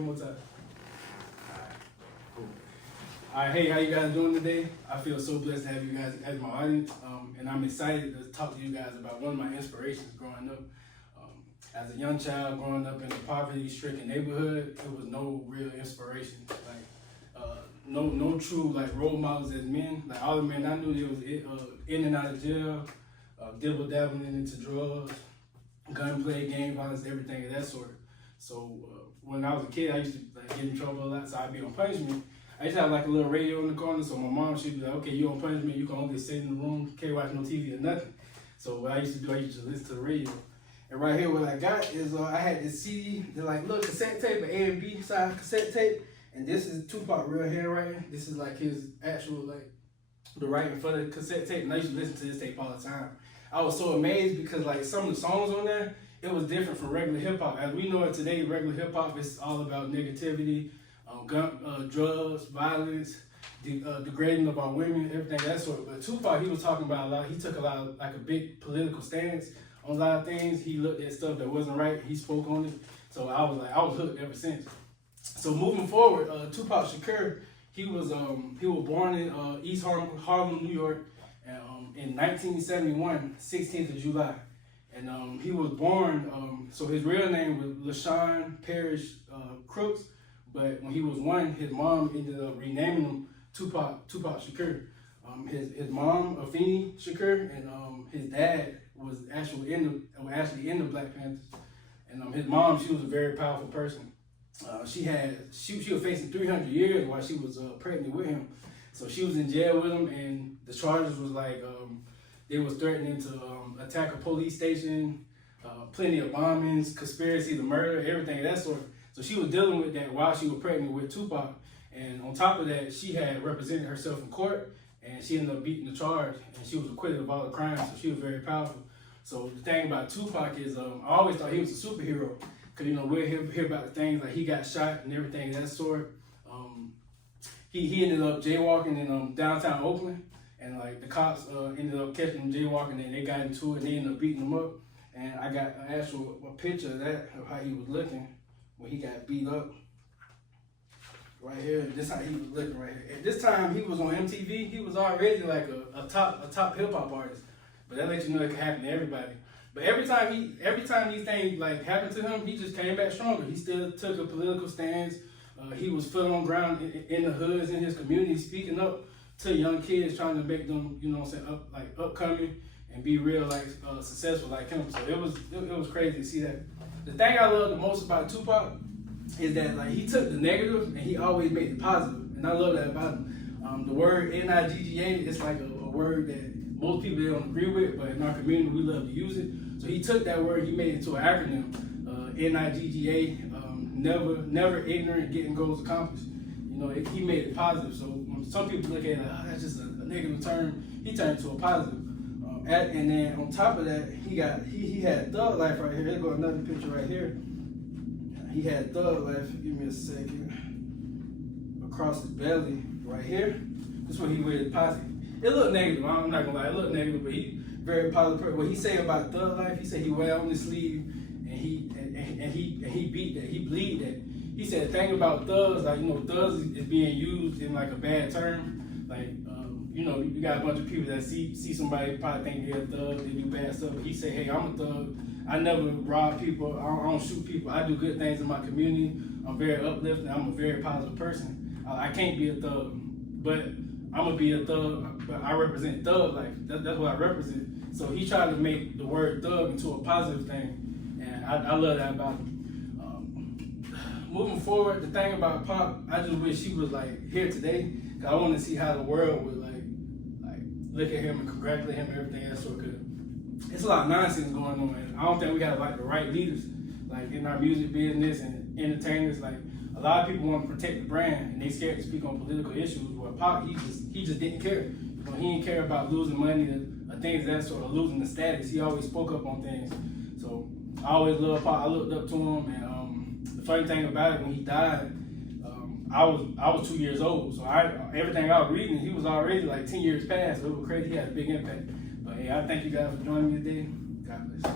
One more time. Alright, cool. Alright, hey, how you guys doing today? I feel so blessed to have you guys as my audience, and I'm excited to talk to you guys about one of my inspirations growing up. As a young child growing up in a poverty-stricken neighborhood, it was no real inspiration. No true role models as men. Like all the men I knew, they was in and out of jail, dibble-dabbling into drugs, gunplay, gang violence, everything of that sort. So when I was a kid, I used to get in trouble a lot, so I'd be on punishment. I used to have a little radio in the corner, so my mom, she'd be like, okay, you on punishment, you can only sit in the room, can't watch no TV or nothing. So what I used to do, I used to listen to the radio. And right here, what I got is I had this CD, the little cassette tape, an A and B side cassette tape, and this is Tupac real handwriting. This is his actual the writing for the cassette tape, and I used to listen to this tape all the time. I was so amazed because some of the songs on there, it was different from regular hip hop. As we know it today, regular hip hop is all about negativity, drugs, violence, degrading of our women, everything that sort. But Tupac, he was talking about a lot. He took a lot of a big political stance on a lot of things. He looked at stuff that wasn't right. He spoke on it. So I was hooked ever since. So moving forward, Tupac Shakur, he was born in East Harlem, New York, in 1971, 16th of July. And he was born, so his real name was LaShawn Parrish Crooks, but when he was one, his mom ended up renaming him Tupac Shakur. His mom, Afeni Shakur, and his dad was actually in the Black Panthers. And his mom, she was a very powerful person. She was facing 300 years while she was pregnant with him. So she was in jail with him, and the charges was they was threatening to attack a police station, plenty of bombings, conspiracy to murder, everything of that sort. So she was dealing with that while she was pregnant with Tupac. And on top of that, she had represented herself in court, and she ended up beating the charge, and she was acquitted of all the crimes, so she was very powerful. So the thing about Tupac is I always thought he was a superhero, because we'll hear about the things he got shot and everything of that sort. He ended up jaywalking in downtown Oakland, and the cops ended up catching him jaywalking, and they got into it, and they ended up beating him up. And I got a picture of that, of how he was looking when he got beat up. Right here, this is how he was looking right here. At this time, he was on MTV. He was already a top hip hop artist, but that lets you know it can happen to everybody. But every time these things happened to him, he just came back stronger. He still took a political stance. He was foot on ground in the hoods in his community, speaking up to young kids, trying to make them, upcoming and be real successful like him. So it was crazy to see that. The thing I love the most about Tupac is that he took the negative and he always made the positive, and I love that about him. The word NIGGA is a word that most people don't agree with, but in our community we love to use it. So he took that word, he made it into an acronym, NIGGA, never ignorant, getting goals accomplished. He made it positive. So when some people look at it that's just a negative term, he turned it to a positive. And then on top of that, he had Thug Life right here. There's another picture right here. He had Thug Life. Give me a second. Across his belly, right here. This is what he wears positive. It looked negative. I'm not gonna lie. It looked negative, but he very positive. What he say about Thug Life? He said he wear on his sleeve, and he beat that. He bleed that. He said the thing about thugs, thugs is being used in a bad term. You got a bunch of people that see somebody probably think they're a thug, they do bad stuff. But he said, hey, I'm a thug. I never rob people. I don't shoot people. I do good things in my community. I'm very uplifting. I'm a very positive person. I can't be a thug, but I'm gonna be a thug. But I represent thug life. That's what I represent. So he tried to make the word thug into a positive thing, and I love that about him. Moving forward, the thing about Pop, I just wish he was here today, because I want to see how the world would look at him and congratulate him and everything else. So it's a lot of nonsense going on, and I don't think we have the right leaders in our music business and entertainers. A lot of people want to protect the brand, and they scared to speak on political issues. Where Pop, he just didn't care. He didn't care about losing money or things of that sort, of losing the status. He always spoke up on things. So I always loved Pop. I looked up to him, and the funny thing about it, when he died, I was 2 years old. So everything I was reading, he was already 10 years past. So it was crazy. He had a big impact. But hey, I thank you guys for joining me today. God bless.